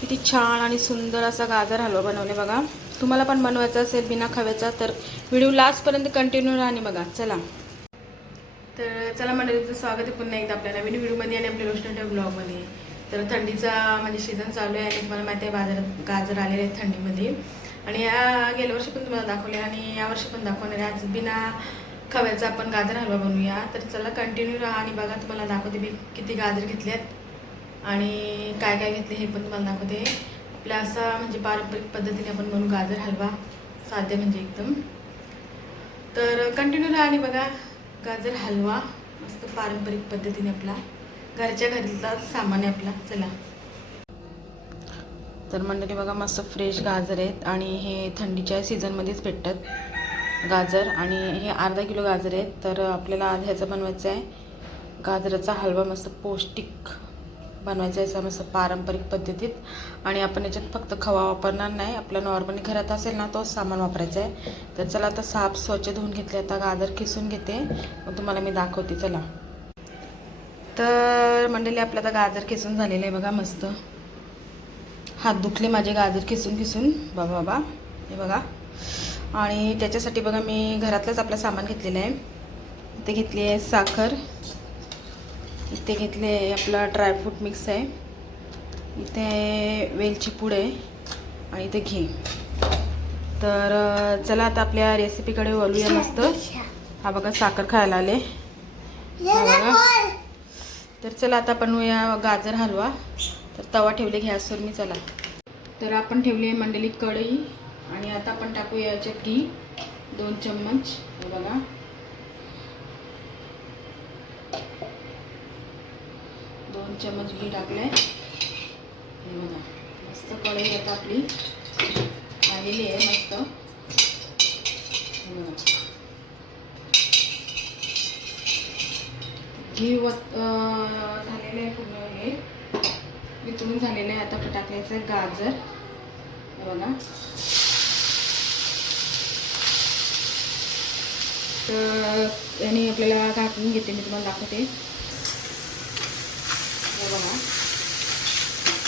किती छान आणि सुंदर असा गाजर हलवा बनवले बघा. तुम्हाला पण बनवायचा असेल बिना खव्याचा तर व्हिडिओ लास्टपर्यंत कंटिन्यू राहणे बघा. चला. तर चला मंडळी तुमचं स्वागत आहे पुन्हा एकदा आपल्या नवीन व्हिडिओमध्ये आणि आपल्या रोस्टंट ब्लॉगमध्ये तर थंडीचा म्हणजे सीझन चालू आहे आणि तुम्हाला माहिती आहे बाजारात गाजर आलेले आहेत थंडीमध्ये. आणि या गेल्या वर्षी पण तुम्हाला दाखवले आणि यावर्षी पण दाखवणार आहे. आज बिना खव्याचा आपण गाजर हलवा बनवूया. तर चला कंटिन्यू राहा आणि बघा तुम्हाला दाखवते मी किती गाजर घेतलेत. आणि काय काय घेतले हे पण तुम्हाला दाखवते. आपल्या असा म्हणजे पारंपरिक पद्धतीने आपण बनवू गाजर हलवा साध्य म्हणजे एकदम. तर कंटिन्यू राहा आणि बघा गाजर हलवा मस्त पारंपरिक पद्धतीने आपला घरच्या घरीचा सामान आहे आपला चला. तर मंडळी बघा मस्त फ्रेश गाजर आहेत आणि हे थंडीच्या सीझनमध्येच भेटतात गाजर आणि हे अर्धा किलो गाजर आहेत. तर आपल्याला आज ह्याचं बनवायचं आहे. गाजराचा हलवा मस्त पौष्टिक बनवायचं आहे असं पारंपरिक पद्धतीत. आणि आपण याच्यात फक्त खवा वापरणार नाही. आपला नॉर्मली घरात असेल ना तोच सामान वापरायचा आहे. तर चला आता साफ स्वच्छ धुवून घेतले. आता गाजर खिसून घेते. मग तुम्हाला मी दाखवते. चला. तर मंडळी आपलं आता गाजर खिसून झालेलं आहे बघा मस्त. हात दुखले माझे गाजर खिसून खिसून. बाबा बाबा. हे बघा. आणि त्याच्यासाठी बघा मी घरातलंच आपलं सामान घेतलेलं आहे. ते घेतली आहे साखर. इथे घेतले आपला ड्रायफ्रूट मिक्स आहे. इथे वेलची पूड आहे आणि इथे घी. तर चला आता आपल्या रेसिपीकडे वळूया मस्त. हा बघा साखर खायला आले. हा बघा. तर चला आता बनवूया गाजर हलवा. तर तवा ठेवले गॅसवर मी चला. तर आपण ठेवली आहे मंडळी कढई. आणि आता आपण टाकूया याच्यात घी. दोन चम्मच. बघा दोन चम्मच घी टाकले हे बघा मस्त कढई आता आपली आलेली आहे मस्त. हे बघा. घी वत झालेलं आहे पूर्ण हे. वितळून झालेलं आहे आता टाकायचं आहे गाजर. बघा. तर याने आपल्याला घाटून घेते मी तुम्हाला दाखवते. हे बघा.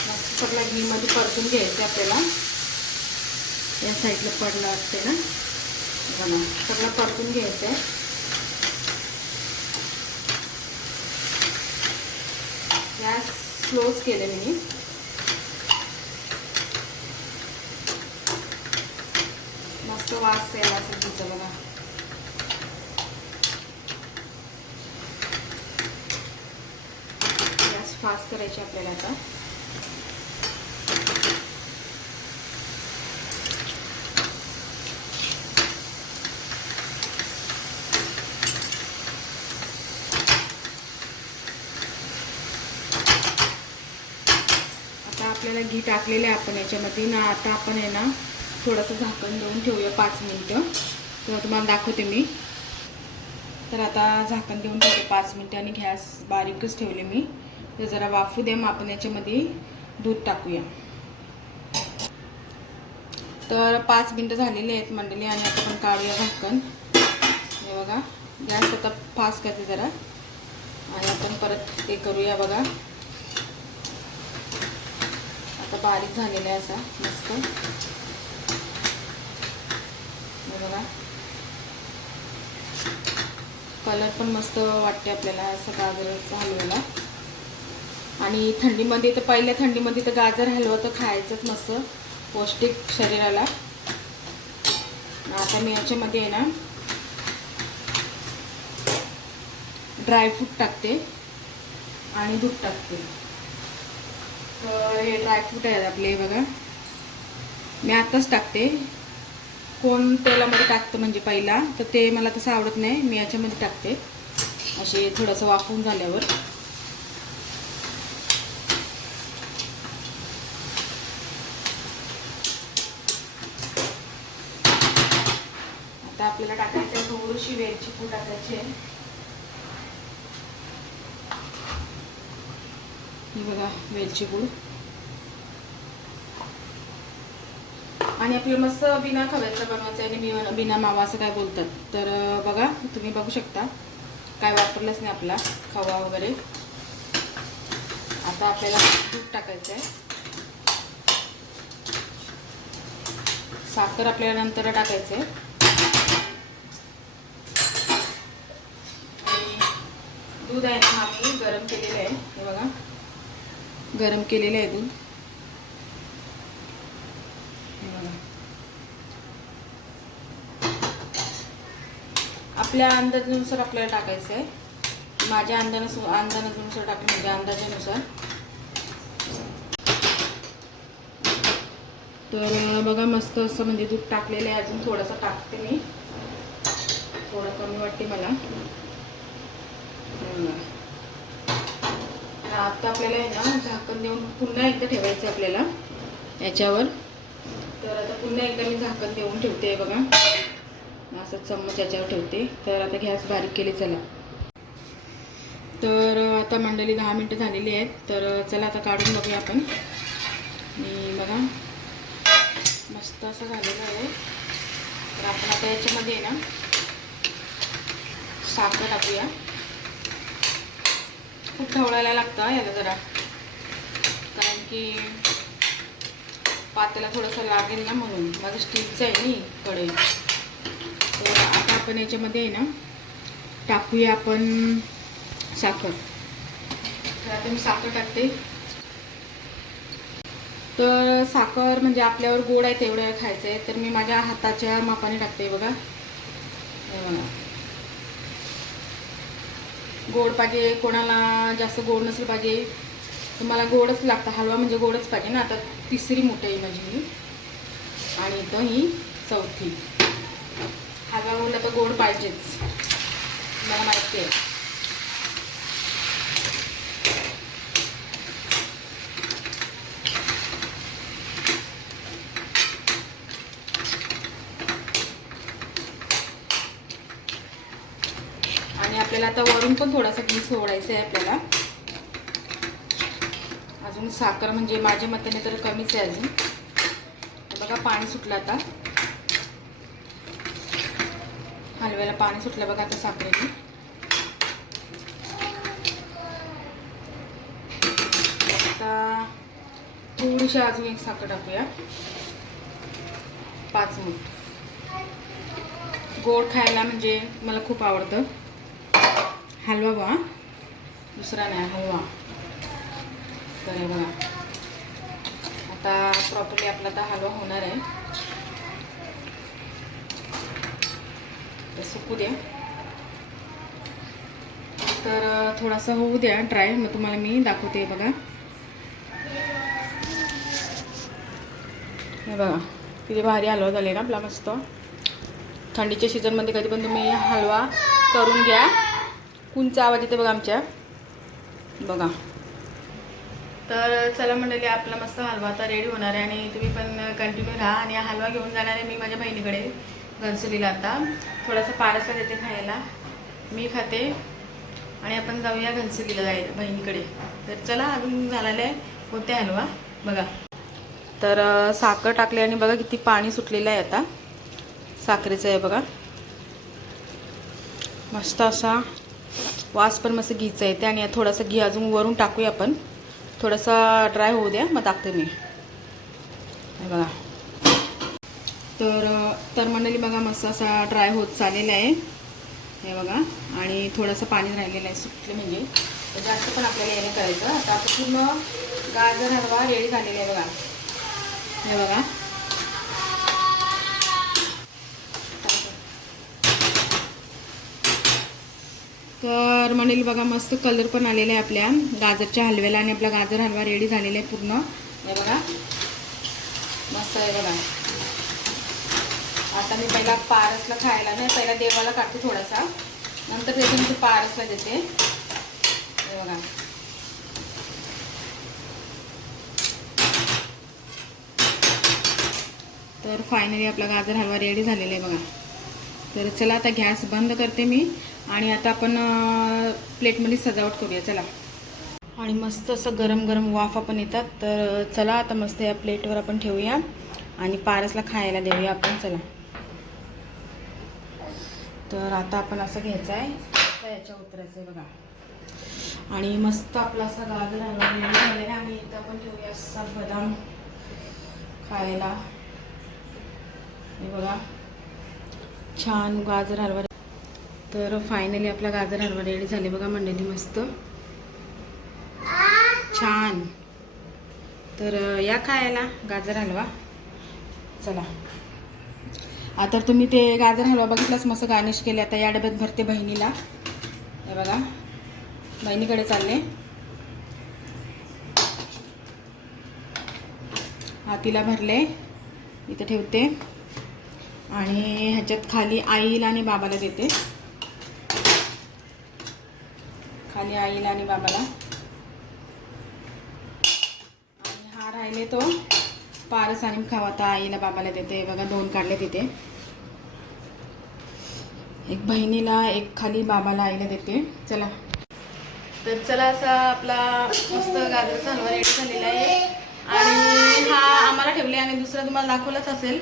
मस्त सगळ्या घीमध्ये परतून घ्यायचं आपल्याला. या साईडला पडलं असते ना? बघा सगळं परतून घ्यायचं आहे. गॅस क्लोज केले मी. मस्त वास यायला असेल तिचं बघा गॅस फास्ट करायची आपल्याला आता. आता आपल्याला घी टाकलेलं आहे आपण याच्यामध्ये. ना आता आपण आहे ना थोडंसं झाकण देऊन ठेवूया पाच मिनटं. तर तुम्हाला दाखवते मी. तर आता झाकण देऊन ठेवते पाच मिनटं आणि गॅस बारीकच ठेवले मी. तर जरा वाफू दे मग आपण याच्यामध्ये दूध टाकूया. तर पाच मिनटं झालेली आहेत मंडळी आणि आता आपण काढूया भाकण हे बघा गॅस आता फास्ट करते जरा. आणि आपण परत ते करूया बघा. आता बारीक झालेला आहे असा मस्त. हे बघा. कलर पण मस्त वाटते आपल्याला असं गाजराचा हलव्याला. आणि थंडीमध्ये तर पहिल्या थंडीमध्ये तर गाजर हलवा तर खायचंच मस्त पौष्टिक शरीराला. आता मी याच्यामध्ये आहे ना ड्रायफ्रूट टाकते आणि दूध टाकते. तर हे ड्रायफ्रूट आहेत आपले बघा. मी आताच टाकते. कोण तेलामध्ये टाकतं म्हणजे पहिला तर ते मला तसं आवडत नाही मी याच्यामध्ये टाकते. असे थोडंसं वाफवून झाल्यावर आता आपल्याला टाकायचं आहे थोडीशी वेलची पूड टाकायची आहे. ही बघा वेलची पूड. आणि आपल्याला मस्त बिना खव्याचं बनवायचं आहे आणि बिना- बिना मावा असं काय बोलतात. तर बघा तुम्ही बघू शकता. काय वापरलंच नाही आपला खवा वगैरे. आता आपल्याला दूध टाकायचं आहे. साखर आपल्याला नंतर टाकायचं आहे आणि दूध आहे ना हा मी गरम केलेलं आहे. हे बघा. गरम केलेलं आहे दूध. हे बघा. आपल्या अंदाजानुसार आपल्याला टाकायचं आहे. माझ्या अंदाज अंदाजानुसार टाकलं म्हणजे अंदाजानुसार. तर बघा मस्त असं म्हणजे दूध टाकलेलं आहे. अजून थोडंसं टाकते मी. थोडं कमी वाटते मला. हम्म. आता आपल्याला आहे ना झाकण देऊन पुन्हा एकदा ठेवायचं आहे आपल्याला. याच्यावर. तर आता पुन्हा एकदा मी झाकण देऊन ठेवते बघा. असं चम्मच याच्यावर ठेवते. तर आता गॅस बारीक केली चला. तर आता मंडळी दहा मिनटं झालेली आहेत. तर चला आता काढून बघूया आपण. आणि बघा. मस्त असं झालेलं आहे. तर आपण आता याच्यामध्ये आहे ना साखर टाकूया. खूप ढवळायला लागतं याला जरा. कारण की पातेला थोडंसं लागेल ना म्हणून. माझं स्टीलचं आहे नी कढई तर आता आपण याच्यामध्ये आहे ना टाकूया आपण साखर. तर आता मी साखर टाकते. तर साखर म्हणजे आपल्यावर गोड आहे तेवढं खायचं आहे तर मी माझ्या हाताच्या मापाने टाकते बघा. गोड पाहिजे कोणाला जास्त गोड नसेल पाहिजे. तुम्हाला गोडच लागतं हलवा म्हणजे गोडच पाहिजे ना. आता तिसरी मोठी माझी ही. आणि इथं ही चौथी. हलवा म्हणलं तर गोड पाहिजेच. मला माहिती आहे आणि आपल्याला आता वरून पण थोडासा घी सोडायचा आहे आपल्याला. अजून साखर म्हणजे माझ्या मताने तर कमीच आहे अजून. बघा पाणी सुटलं आता. हलव्याला पाणी सुटलं बघा आता साखरेने. आता थोडीशी अजून एक साखर टाकूया. पाच मिनिट. गोड खायला म्हणजे मला खूप आवडतं. हलवा बा दुसरा नाही हलवा. तर बघा. आता प्रॉपरली आपला आता हलवा होणार आहे. तर सुकू द्या. तर थोडासा होऊ द्या ड्राय मग तुम्हाला मी दाखवते बघा. हे बघा किती भारी हलवा झाले ना आपला मस्त. थंडीच्या सीझनमध्ये कधी पण तुम्ही हलवा करून घ्या. कुंचा आवाज येते बघा आमच्या. बघा. तर चला मंडळी आपला मस्त हलवा आता रेडी होणार आहे आणि तुम्ही पण कंटिन्यू राहा. आणि हलवा घेऊन जाणार आहे मी माझ्या बहिणीकडे घरसुलीला आता. थोडासा पारसा देते खायला. मी खाते. आणि आपण जाऊया घनसुलीला जाय बहिणीकडे. तर चला अजून झालेलं आहे होते हलवा? बघा. तर साखर टाकली आणि बघा किती पाणी सुटलेलं आहे आता. साखरेचं आहे बघा. मस्त असा वास पण मस्त घीचा येते आणि थोडासा घी अजून वरून टाकूया आपण. थोडासा ड्राय होऊ द्या मग टाकते मी. हे बघा. तर तर मंडळी बघा मस्त असा ड्राय होत चाललेला आहे. हे बघा. आणि थोडंसं पाणी राहिलेलं आहे सुटलं म्हणजे. तर जास्त पण आपल्याला याने करायचं. आता आता पूर्ण गाजर हलवा रेडी झालेला आहे बघा. हे बघा. तर म्हणेल बघा मस्त कलर पण आलेला आहे आपल्या. गाजरच्या हलव्याला आणि आपला गाजर हलवा रेडी झालेला आहे पूर्ण. हे बघा. मस्त आहे बघा. आता मी पहिला पारसला खायला नाही पहिला देवाला काढते थोडासा. नंतर त्यातून मी पारसला देते. हे बघा. तर फायनली आपला गाजर हलवा रेडी झालेला आहे बघा. तर चला आता गॅस बंद करते मी. आणि आता आपण प्लेटमध्ये सजावट करूया चला. आणि मस्त असं गरम गरम वाफा पण येतात तर चला आता मस्त या प्लेटवर आपण ठेवूया आणि पारसला खायला देऊया आपण चला. तर आता आपण असं घ्यायचं आहे याच्या उतरायचं आहे बघा. आणि मस्त आपला असा गाजर हलवा झालेला आहे आणि इथं आपण ठेवूया असा बदाम खायला. हे बघा छान गाजर हलवा तर फायनली आपला गाजर हलवा रेडी झाले बघा मंडळी मस्त. छान. तर या खायला गाजर हलवा. चला. आता तुम्ही ते गाजर हलवा बघितलाच मस्त गार्निश केले. आता या डब्यात भरते बहिणीला. हे बघा. बहिणीकडे चालले. हातीला भरले. इथं ठेवते. आणि ह्याच्यात खाली आईला आणि बाबाला देते. खाली आईला आणि बाबाला. आणि हा राहिले तो पारस आणि खावाता आईला बाबाला देते. बघा दोन काढले तिथे. एक बहिणीला एक खाली बाबाला आईला देते. चला. तर चला असा आपला मस्त गाजर हलवा रेडी झालेला आहे. आणि हा आम्हाला ठेवले आणि दुसरा तुम्हाला दाखवलाच असेल.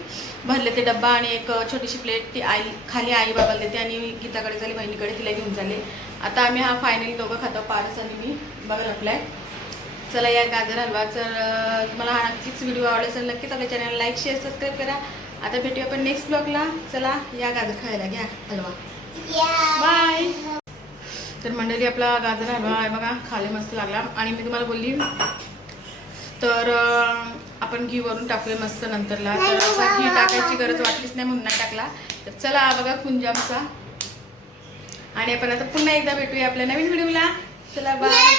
भरले ते डब्बा आणि एक छोटीशी प्लेट ती आई खाली आई बाबाला देते आणि गीताकडे झाली बहिणीकडे तिला घेऊन झाले आता आम्ही हा फायनली दोघं खातो पारस आणि मी. बघा आपलाय. चला या गाजर हलवा. जर तुम्हाला हा नक्कीच व्हिडिओ आवडेल असेल नक्कीच आपल्या चॅनल लाईक शेअर सबस्क्राईब करा. आता भेटूया आपण नेक्स्ट ब्लॉगला चला या गाजर खायला घ्या हलवा. बाय तर मंडळी आपला गाजर हलवा आहे बघा खाले मस्त लागला. आणि मी तुम्हाला बोलली तर आपण घी वरून टाकूया मस्त नंतरला. तर असं घी टाकायची गरज वाटलीच नाही म्हणून नाही टाकला. तर चला बघा कुंजामचा. आणि आपण आता पुन्हा एकदा भेटूया आपल्या नवीन व्हिडिओला. चला बाय